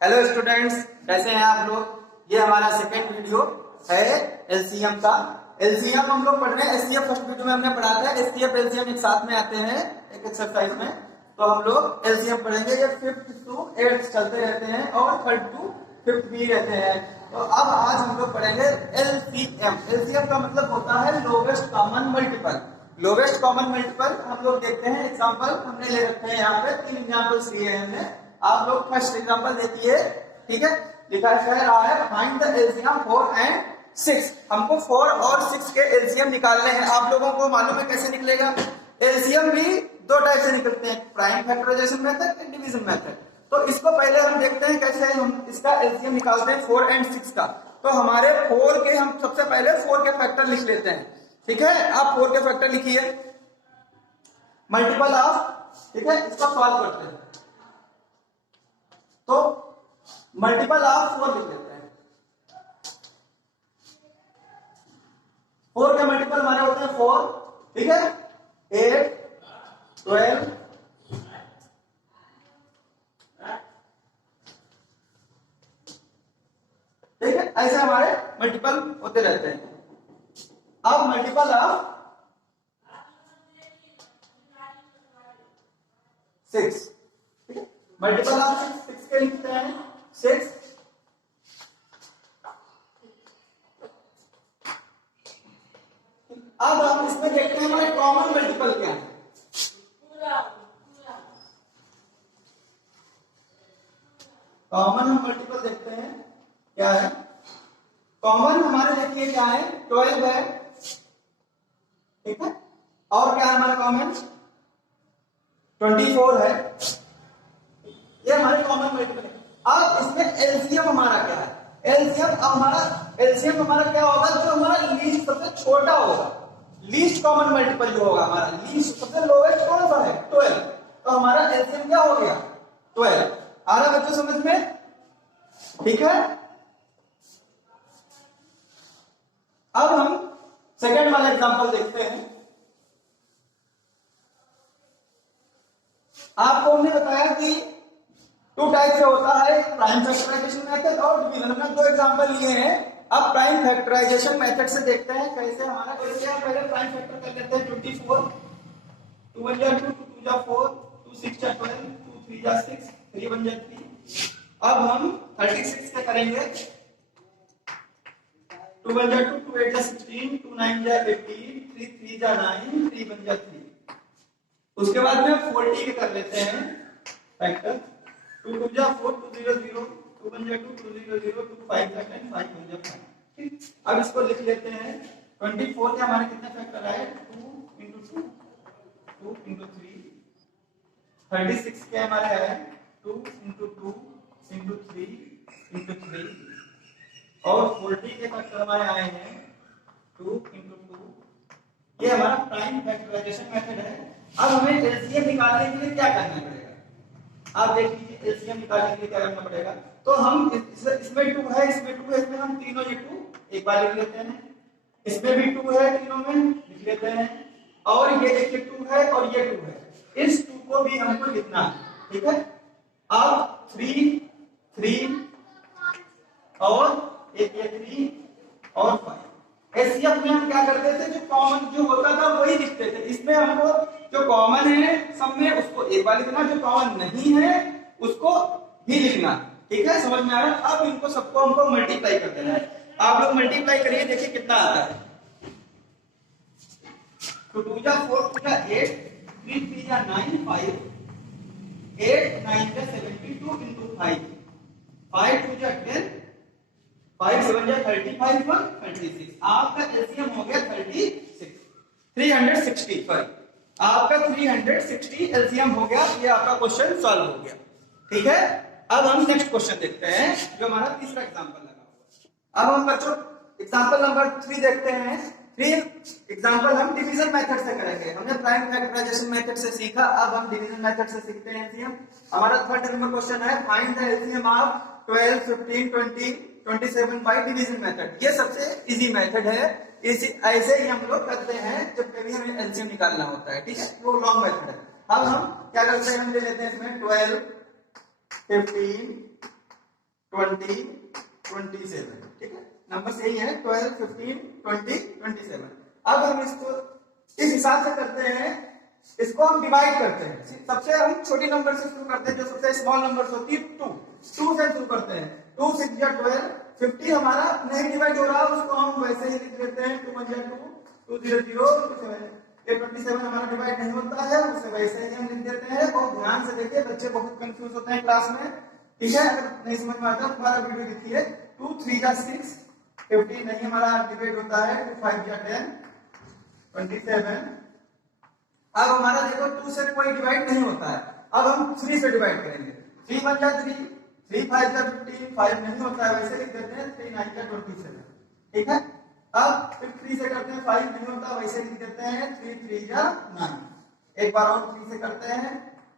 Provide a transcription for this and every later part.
Hello students, कैसे हैं आप लोग। ये हमारा सेकेंड वीडियो है एलसीएम का। एलसीएम हम लोग पढ़ रहे हैं। एससीएफ फर्स्ट वीडियो में हमने पढ़ा था। एससीएफ एलसीएम एक साथ में आते हैं एक एक्सरसाइज में, तो हम लोग एलसीएम पढ़ेंगे। ये 5th to 8th चलते रहते हैं और 3rd to 5th भी रहते हैं। तो अब आज हम लोग पढ़ेंगे एलसीएम। एलसीएम का मतलब होता है lowest common multiple. Lowest common multiple हम लोग देखते हैं। एग्जाम्पल हमने ले रखे हैं, यहाँ पे 3 एग्जाम्पल्स लिए हैं हमने। आप लोग फर्स्ट एग्जांपल देखिए, ठीक है। लिखा रहा है फाइंड द एलसीएम 4 एंड 6। हमको 4 और 6 के एलसीएम निकालने हैं। आप लोगों को मालूम है कैसे निकलेगा। एलसीएम भी 2 टाइप से निकलते हैं, prime factorisation method and division method. तो इसको पहले हम देखते हैं कैसे हम इसका एलसीएम निकालते हैं 4 एंड 6 का। तो हमारे 4 के हम सबसे पहले 4 के फैक्टर लिख लेते हैं, ठीक है। आप 4 के फैक्टर लिखिए, मल्टीपल ऑफ, ठीक है। इसको सॉल्व करते हैं। तो मल्टीपल ऑफ 4 लिख लेते हैं। 4 के मल्टीपल हमारे होते हैं 4, ठीक है। 8, 12, ठीक है। ऐसे हमारे मल्टीपल होते रहते हैं। अब मल्टीपल ऑफ 6, ठीक है। मल्टीपल ऑफ 6 के लिखते हैं 6। अब हम इसमें देखते हैं हमारे कॉमन मल्टीपल क्या है। कॉमन हम मल्टीपल देखते हैं क्या है। कॉमन हमारे देखिए क्या है, 12 है, ठीक है। और क्या है हमारा कॉमन, 24 है। ये हमारे कॉमन मल्टीपल है। अब इसमें एलसीएम हमारा क्या है। एलसीएम हमारा क्या होगा, जो हमारा लीस्ट सबसे छोटा होगा। लीस्ट कॉमन मल्टीपल जो होगा हमारा, लीस्ट सबसे लोवेस्ट कौन सा है, 12। तो हमारा एलसीएम क्या हो गया, 12। आ रहा बच्चों समझ में, ठीक है। अब हम सेकेंड वाला एग्जांपल देखते हैं। आपको हमने बताया कि 2 टाइप से होता है, प्राइम फैक्टराइजेशन मेथड और डिवीजन। हमने 2 एग्जांपल लिए हैं। अब प्राइम फैक्टराइजेशन मेथड से देखते हैं कैसे हमारा कैसे हम पहले प्राइम फैक्टर कर लेते हैं। 24, 2 1 जा 2, 2 जा 4, 2 6 जा 12, 2 3 जा 6, 3 1 जा 3। अब हम 36 का करेंगे। 2 1 जा 2, 2 8 जा 16, 2 9 जा 18, 3 3 जा 9, 3 1 जा 3। उसके बाद में 40 के कर लेते हैं फैक्टर। 2 2 जा 4, 2 0 0, 2 1 जा 2, 2 0 0, 2 5 जा 10, 5 1 जा 5, ठीक। अब इसको लिख लेते हैं। 24 के हमारे कितने फैक्टर आए, 2 into 2, 2 into 3। 36 के हमारे आए 2 into 2 into 3 into 3। और 40 के फैक्टर हमारे आए हैं 2 into 2। ये हमारा प्राइम फैक्टराइजेशन मेथड है। अब हमें एलसीएम निकालने के लिए क्या करना पड़ेगा, आप देख लीजिए। एलसीएम निकालने के लिए क्या करना पड़ेगा, तो हम इसमें 2 है, इसमें 2 है, इसमें हम तीनों ये 2 एक बार लिख लेते हैं। इसमें भी 2 है, तीनों में लिख लेते हैं। और ये देखिए 2 है और ये 2 है, इस 2 को भी हमको लिखना है, ठीक है। अब 3 3 और एक ये 3 और 5। एलसीएम में हम क्या करते थे, जो कॉमन जो होता था वही लिखते थे। इसमें हमको जो कॉमन है सब में उसको एक बार लिखना, जो कॉमन नहीं है उसको भी लिखना, ठीक है। समझ में आ रहा है। अब इनको सबको हमको मल्टीप्लाई कर देना है। आप लोग मल्टीप्लाई करिए, देखिए कितना आता है। तो 2 जा 4, 2 जा 8, 3 3 जा 9, 5, 8 9 जा 72 into 5, 5 2 जा 10, 5 7 जा 35, 1 36। आपका एलसीएम हो गया 36, 365। आपका 360 एलसीएम हो गया। ये आपका क्वेश्चन सॉल्व हो गया, ठीक है। अब हम नेक्स्ट क्वेश्चन देखते हैं, जो हमारा तीसरा एग्जांपल लगा हुआ। अब हम बच्चों एग्जांपल नंबर 3 देखते हैं। 3 एग्जांपल हम डिवीजन मेथड से करेंगे। हमने प्राइम फैक्टराइजेशन मेथड से सीखा, अब हम डिवीजन मेथड से सीखते हैं एलसीएम। हमारा 3rd नंबर क्वेश्चन है find the LCM of 12 15 20 27 by division method. ये सबसे इजी मेथड है। इसी ऐसे ही हम लोग करते हैं जब कभी हमें एलसीएम निकालना होता है, ठीक है, वो लॉन्ग मेथड है। अब हम क्या करते हैं, हम ले लेते हैं इसमें 12, 15, 20, 27, ठीक है, नंबर सही है 12, 15, 20, 27। अब हम इसको इस हिसाब से करते हैं, इसको हम डिवाइड करते हैं। सबसे हम छोटी नंबर से शुरू करते हैं, जो सबसे स्मॉल नंबर होती है 2 से शुरू करते हैं। 2 6 या 12, 50 हमारा नहीं डिवाइड हो रहा, उसको हम वैसे ही लिख लेते हैं 2 1 या 2, 2 0 0 27। ये 27 हमारा डिवाइड नहीं होता है, उसे वैसे ही हम लिख देते हैं। बहुत ध्यान से देखिए, बच्चे बहुत कंफ्यूज होते हैं क्लास में, ठीक है। अगर नहीं समझ में आता दोबारा वीडियो देखिए। 2 3 या 6, 50 नहीं हमारा डिवाइड होता है। 2 5 या 10, 27। अब हमारा देखो 2 से कोई डिवाइड नहीं होता है, अब हम 3 से डिवाइड करेंगे। 3 1 या 3, 3 5 या 15, 5 नहीं होता है, वैसे लिख देते हैं 3 9 या 27, ठीक है। अब फिर 3 से करते हैं, 5 नहीं होता, वैसे लिख देते हैं 3 3 या 9। एक बार और 3 से करते हैं,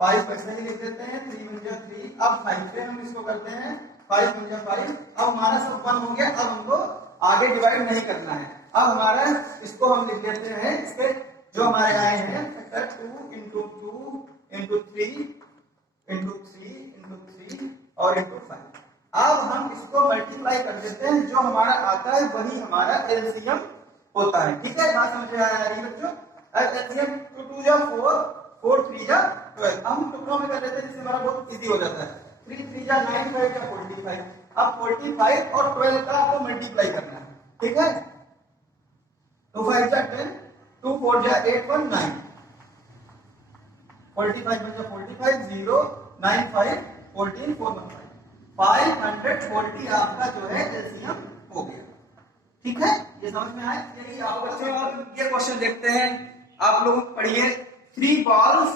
5 वैसे ही लिख देते हैं 3 1 या 3। अब 5 से हम इसको करते हैं 5 1 या 5। अब हमारा सब 1 हो गया, अब हमको आगे डिवाइड नहीं करना है। अब हमारा इसको हम लिख देते हैं, इसके जो हमारे आए हैं factor 2 into 2 into 3 into 3 into 3 और into 5। अब हम इसको मल्टीप्लाई कर देते हैं, जो हमारा आता है वही हमारा एलसीएम होता है, ठीक है। बात समझ में आ रही है बच्चों? एलसीएम 2 2 या 4, 4 3 या 12। हम टुकड़ों में कर लेते हैं, जिससे हमारा बहुत इजी हो जाता है। 3 3 या 9 5 या 45। अब 45 और 12 का आपको मल्टीप्लाई करना है, ठीक है। तो 5 या 10, 2 4 या 8 1 9, 45 बन गया 45, 0 9 5 14 4 1 5, 540 आपका जो है एलसीएम हो गया, ठीक है। ये समझ में आए? यही आप बच्चों अब ये क्वेश्चन देखते हैं, आप लोग पढ़िए। 3 balls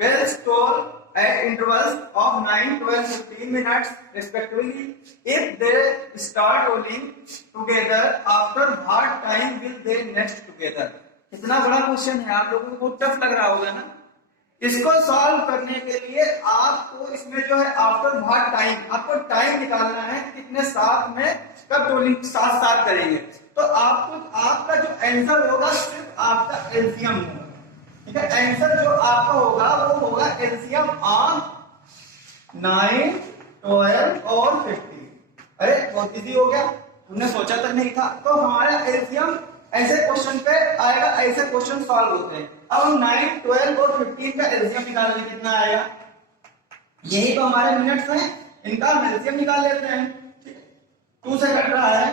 were stored at intervals of 9 12 15 minutes respectively. If they start rolling together, after what time will they next together? इतना बड़ा क्वेश्चन है, आप लोगों को बहुत टफ लग रहा होगा ना। इसको सॉल्व करने के लिए आपको इसमें जो है आफ्टर व्हाट टाइम, आपको टाइम निकालना है, कितने साथ में कब रोलिंग साथ साथ करेंगे। तो आपको आपका जो आंसर होगा सिर्फ आपका एलसीएम होगा, ठीक है। आंसर जो आपका होगा वो होगा एलसीएम ऑन 9 12 और 50। अरे बहुत इजी हो गया, हमने सोचा तक नहीं था। तो हमारा एलसीएम ऐसे क्वेश्चन पे आएगा, ऐसे क्वेश्चन सॉल्व होते हैं। अब हम 9 12 और 15 का एलसीएम निकालेंगे, कितना आएगा? यही तो हमारे मिनट्स हैं, इनका हम एलसीएम निकाल लेते हैं, ठीक है। 2 से कट रहा है,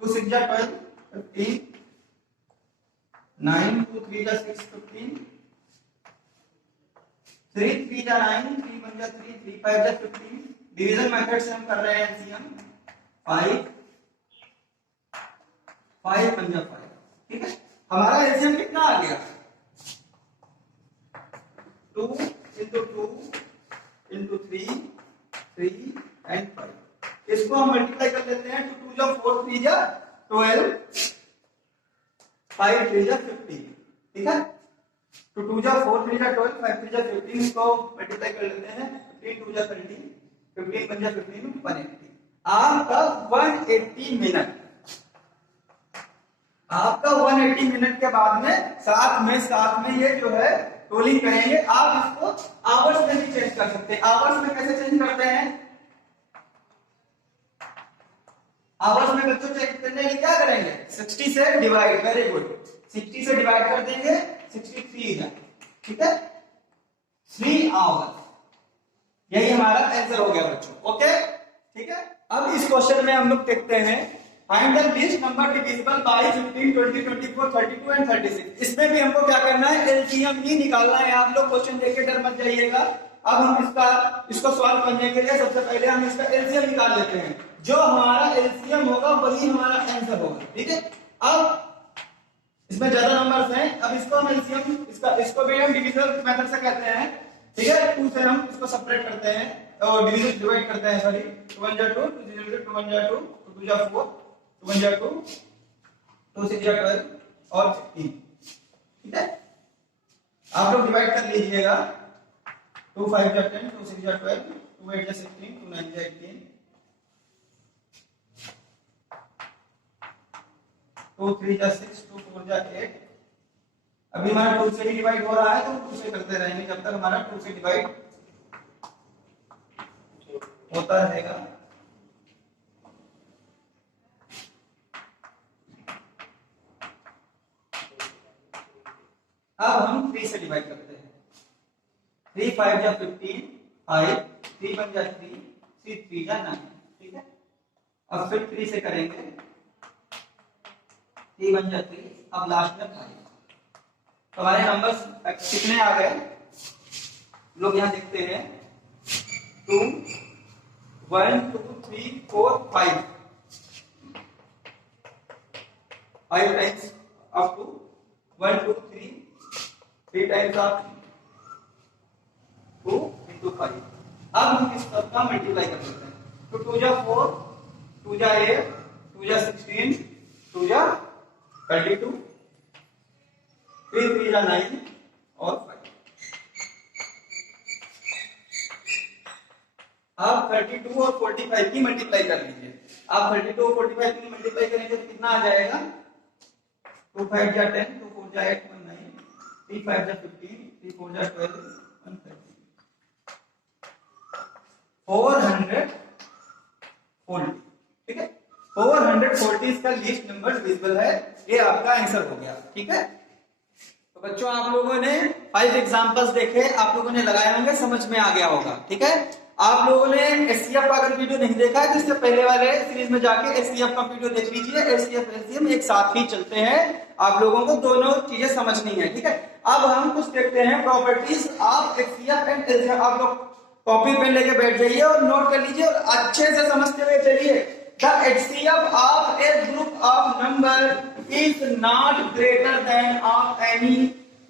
2 6 या 12 15, 9 2 3 या 6 15, 3 3 या 9, 3 1 या 3, 3 5 या 15। डिवीजन मेथड से हम कर रहे हैं एलसीएम। 5 5 1 या 5, ठीक है। हमारा एलसीएम कितना आ गया? 2 into 2 into 3 3 and 5। इसको हम मल्टीप्लाई कर लेते हैं। 2 2 या 4 3 या 12, 5 3 या 15, ठीक है। 2 2 या 4 3 या 12, 5 3 या 15, इसको मल्टीप्लाई कर लेते हैं। 3 2 या 30, 15 1 या 15 180। आपका 180 मिनट, आपका 180 मिनट के बाद में साथ में ये जो है रोलिंग करेंगे। आप इसको आवर्स में भी चेंज कर सकते हैं। आवर्स में कैसे चेंज करते हैं? आवर्स में बच्चों चेंज करने के लिए क्या करेंगे? 60 से डिवाइड, वेरी गुड, 60 से डिवाइड कर देंगे, 63 है, ठीक है। 3 आवर्स, यही हमारा आंसर हो गया बच्चों, ओके, ठीक है। अब इस क्वेश्चन में हम लोग देखते हैं find the least number divisible by 15 20 24 32 and 36। इसमें भी हमको क्या करना है? एलसीएम ही निकालना है। आप लोग क्वेश्चन देख के डर मत जाइएगा। अब हम इसको सॉल्व करने के लिए सबसे पहले हम इसका एलसीएम निकाल लेते हैं। जो हमारा एलसीएम होगा वही हमारा आंसर होगा, ठीक है। अब इसमें ज्यादा नंबर्स हैं, अब इसको हम एलसीएम इसको भी हम डिविजन मेथड से कहते हैं, ठीक है। 2 से हम इसको सेपरेट करते हैं और डिवीजन डिवाइड करते हैं, सॉरी 2 1 या 2 2 0 2 1 या 2 2 या 4 2 1 या 2 2 6 या 12 और 16, ठीक है। आप लोग डिवाइड कर लीजिएगा। 2 5 या 10, 2 6 या 12, 2 8 या 16, 2 9 या 18, 2 3 जा 6, 2 4 जा 8। अभी हमारा 2 से ही डिवाइड हो रहा है तो 2 से करते रहेंगे जब तक हमारा 2 से डिवाइड होता रहेगा। अब हम 3 से डिवाइड करते हैं। 3 5 जा 15, 5 3 1 जा 3, 3 3 जा 9। ठीक है, अब फिर 3 से करेंगे, 3 1 जा 3, अब लास्ट में 5। तो हमारे नंबर्स कितने आ गए लोग यहाँ देखते हैं। 2 1 2 3 4 5 times up to 1 2 3 times up 2 into 5। अब हम इस सब का मल्टीप्लाई कर सकते हैं। तो 2 जा 4, 2 जा 8, 2 जा 16, 2 जा 32, 3 3 जा 9 और 5। आप 32 और 45 की मल्टीप्लाई कर लीजिए। आप 32 और 45 की मल्टीप्लाई करेंगे तो कितना आ जाएगा? 2 5 जा 10, 2 4 जा 8, 1 9, 3 5 जा 15, 3 4 जा 12, 1 13, 440। ठीक है, 440 इसका लीस्ट नंबर डिविजिबल है। ये आपका आंसर हो गया। ठीक है, तो बच्चों आप लोगों ने 5 एग्जांपल्स देखे, आप लोगों ने लगाए होंगे, समझ में आ गया होगा। ठीक है, आप लोगों ने एचसीएफ का अगर वीडियो नहीं देखा है तो इससे पहले वाले सीरीज में जाके एचसीएफ का वीडियो देख लीजिए। एचसीएफ एलसीएम एक साथ ही चलते हैं, आप लोगों को दोनों चीजें समझनी है। ठीक है, अब हम कुछ देखते हैं properties of HCF and LCM. आप लोग कॉपी पेन लेके बैठ जाइए और नोट कर लीजिए और अच्छे से समझते हुए चलिए। The HCF of a group of number is not greater than of any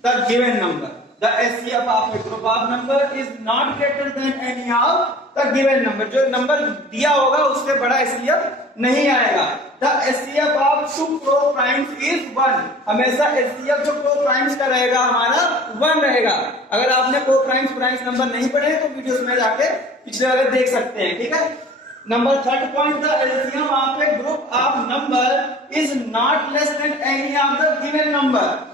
the given number. The HCF of a group of number is not greater than any of the given number। जो number दिया होगा उससे बड़ा HCF नहीं आएगा। The HCF of two co-primes is 1। हमेशा HCF जो co-primes का रहेगा हमारा 1 रहेगा। अगर आपने co-primes नंबर नहीं पढ़े तो वीडियोस में जाके पिछले वाले देख सकते हैं। ठीक है, number 3rd point, the LCM of a group of number is not less than any of the given number.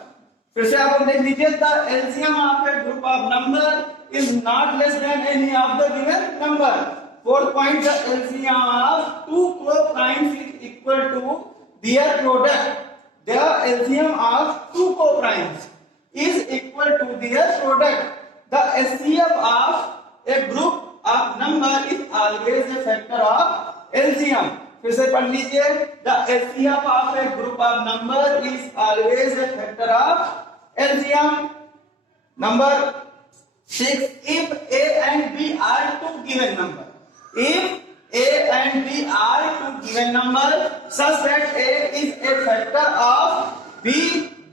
फिर से आप देख लीजिए, the LCM of a group of number is not less than any of the given number. 4th point, the LCM of two co-primes is equal to their product. The LCM of two co-primes is equal to their product. The HCF of a group of number is always a factor of LCM. फिर से पढ़ लीजिए, the HCF of a group of number is always a factor of LCM. Number 6, if A and B are two given number, if A and B are two given number such that A is a factor of B,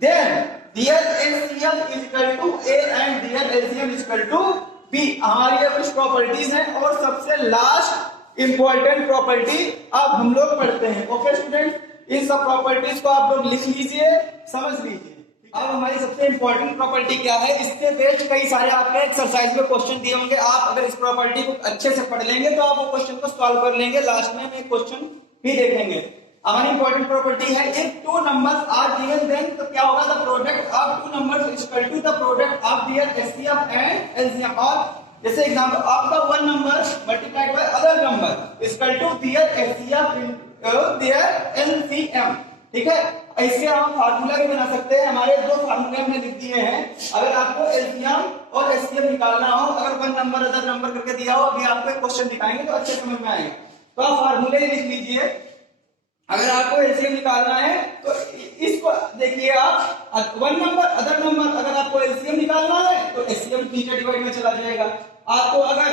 then their HCF is equal to A and their LCM is equal to B. हमारी ये कुछ properties हैं और सबसे last important property अब हम लोग पढ़ते हैं। ओके स्टूडेंट, इन सब प्रॉपर्टीज को आप लोग लिख लीजिए, समझ लीजिए। अब हमारी सबसे इंपॉर्टेंट प्रॉपर्टी क्या है, इससे बेस्ड कई सारे आपके एक्सरसाइज में क्वेश्चन दिए होंगे। आप अगर इस प्रॉपर्टी को अच्छे से पढ़ लेंगे तो आप वो क्वेश्चन को सॉल्व कर लेंगे। लास्ट में हम एक क्वेश्चन भी देखेंगे। हमारी इंपॉर्टेंट प्रॉपर्टी है, if two numbers are given then, तो क्या होगा, the product of two numbers is equal to the product of their HCF and LCM. और जैसे एग्जांपल, आपका one number multiplied by other number is equal to their HCF into their LCM. ठीक है, इसके हम फार्मूला भी बना सकते हैं। हमारे 2 फार्मूले हमने लिख दिए हैं। अगर आपको एलसीएम और एचसीएफ निकालना हो, अगर वन नंबर अदर नंबर करके दिया हो, अभी आपको एक क्वेश्चन दिखाएंगे तो अच्छे समझ में आएगा। तो आप फार्मूले लिख लीजिए। अगर आपको एलसीएम निकालना है तो इसको देखिए, आप वन नंबर अदर नंबर, अगर आपको एलसीएम निकालना है तो एचसीएफ नीचे डिवाइड में चला जाएगा। आपको अगर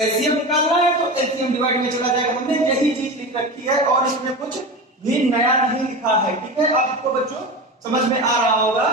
एचसीएफ निकालना है तो एलसीएम डिवाइड में चला जाएगा। हमने यही चीज लिख रखी है और इसमें कुछ भी नया नहीं लिखा है। ठीक है, आपको बच्चों समझ में आ रहा होगा।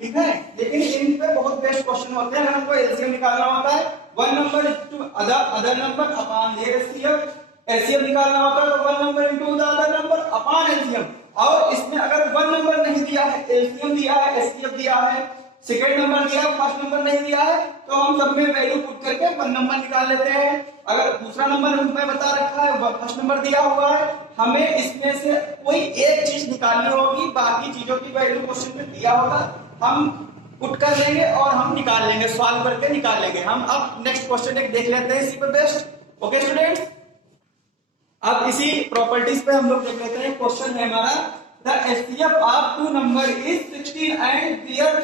ठीक है, लेकिन इन पे बहुत बेस्ट क्वेश्चन होते हैं। अगर हमको एलसीएम निकालना होता है, one number into other number upon HCF. HCF निकालना होता है तो one number into the other number upon LCM. और इसमें अगर वन नंबर नहीं दिया है, एलसीएम दिया है, एचसीएफ दिया है, सेकंड नंबर दिया, फर्स्ट नंबर नहीं दिया है, तो हम सब में वैल्यू पुट करके 1 नंबर निकाल लेते हैं। अगर दूसरा नंबर उसमें बता रखा है, फर्स्ट नंबर दिया हुआ है, हमें इसमें से कोई एक चीज निकालनी होगी, बाकी चीजों की वैल्यू क्वेश्चन में दिया होगा, हम पुट कर लेंगे और हम निकाल लेंगे, सॉल्व करके निकाल लेंगे। हम अब नेक्स्ट क्वेश्चन एक देख लेते हैं इसी पे बेस्ड। ओके स्टूडेंट्स, अब इसी प्रॉपर्टीज पे हम लोग देख लेते हैं। क्वेश्चन है हमारा, the HCF of two number is 16 and their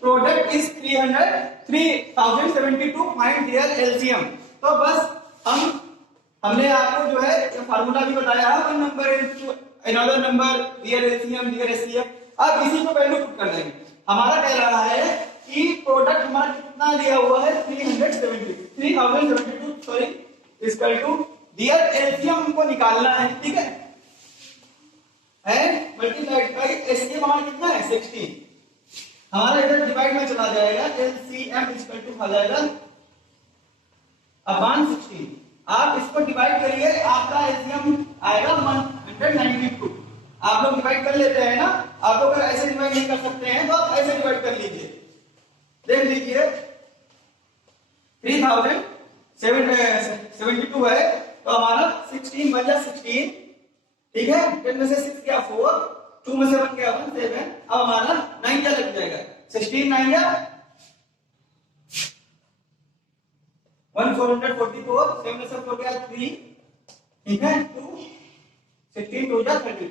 product is 3072, find their LCM. तो बस हमने आपको जो है फार्मूला भी बताया है, one number is another number, their LCM, their HCF. अब इसी को वैल्यू पुट कर देंगे। हमारा कह रहा है कि प्रोडक्ट हमारा कितना दिया हुआ है, 3072 sorry equal to their LCM हमको निकालना है, ठीक है, मल्टीप्लाइड बाय एलसीएम हमारा कितना है 16। हमारा इधर डिवाइड में चला जाएगा, एलसीएम इक्वल टू आ जाएगा अपॉन 16। आप इसको डिवाइड करिए, आपका एलसीएम आएगा 192। आप लोग डिवाइड कर लेते हैं ना, आप लोग अगर ऐसे डिवाइड नहीं कर सकते हैं तो आप ऐसे डिवाइड कर लीजिए। देख लीजिए 3072 है, तो हमारा 16 बन जाए 16, ठीक है, 10 में से 6 गया 4, 2 में से 1 गया 1, 7। अब हमारा 9 क्या लग जाएगा, 16 9 या 1444, 7 में से 4 गया 3, ठीक है, 2 16 2 जा 32,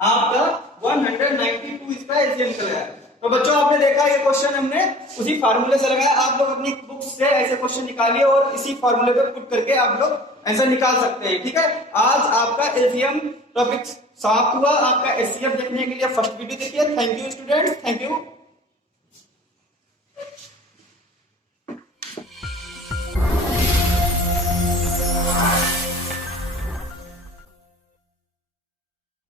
आपका 192 इसका एलसीएम निकल गया। तो बच्चों आपने देखा ये क्वेश्चन हमने उसी फार्मूले से लगाया। आप लोग अपनी बुक से ऐसे क्वेश्चन निकालिए और इसी फार्मूले पे पुट करके आप लोग आंसर निकाल सकते हैं, ठीक है। आज आपका एलसीएम टॉपिक समाप्त हुआ। आपका एचसीएफ देखने के लिए फर्स्ट वीडियो देखिए। Thank you students, thank you.